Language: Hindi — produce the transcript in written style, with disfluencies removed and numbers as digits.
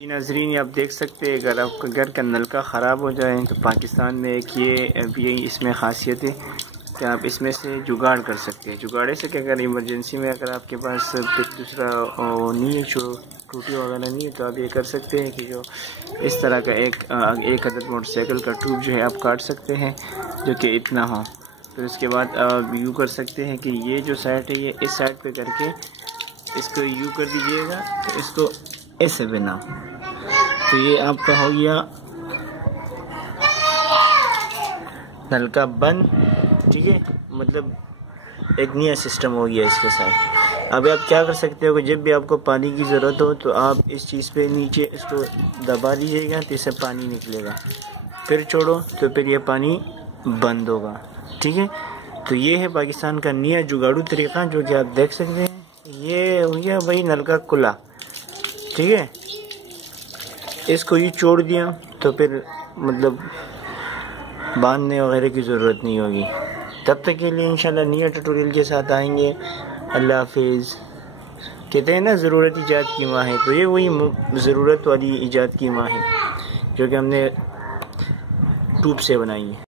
नाज़रीन, आप देख सकते हैं अगर आपका घर का नलका ख़राब हो जाए तो पाकिस्तान में एक ये भी इसमें ख़ासियत है कि आप इसमें से जुगाड़ कर सकते हैं। जुगाड़े से क्या, अगर इमरजेंसी में अगर आपके पास दूसरा नहीं है, टूटी वगैरह नहीं है, तो आप ये कर सकते हैं कि जो इस तरह का एक अदद मोटरसाइकिल का ट्यूब जो है आप काट सकते हैं जो कि इतना हो। फिर उसके बाद आप यूँ कर सकते हैं कि ये जो साइड है ये इस साइड पे करके इसको यूँ कर दीजिएगा तो इसको ऐसे बना, तो ये आपका हो गया नलका बंद। ठीक है, मतलब एक नया सिस्टम हो गया इसके साथ। अब आप क्या कर सकते हो कि जब भी आपको पानी की ज़रूरत हो तो आप इस चीज़ पे नीचे इसको दबा दीजिएगा तो इससे पानी निकलेगा, फिर छोड़ो तो फिर ये पानी बंद होगा। ठीक है, तो ये है पाकिस्तान का नया जुगाड़ू तरीका जो कि आप देख सकते हैं। ये हो गया भाई नलका खुला। ठीक है, इसको ये छोड़ दिया तो फिर मतलब बांधने वगैरह की ज़रूरत नहीं होगी। तब तक के लिए इंशाल्लाह नया ट्यूटोरियल के साथ आएंगे। अल्लाह हाफिज़। कहते हैं ना ज़रूरत ईजाद की माँ है, तो ये वही ज़रूरत वाली ईजाद की माँ है जो कि हमने ट्यूब से बनाई है।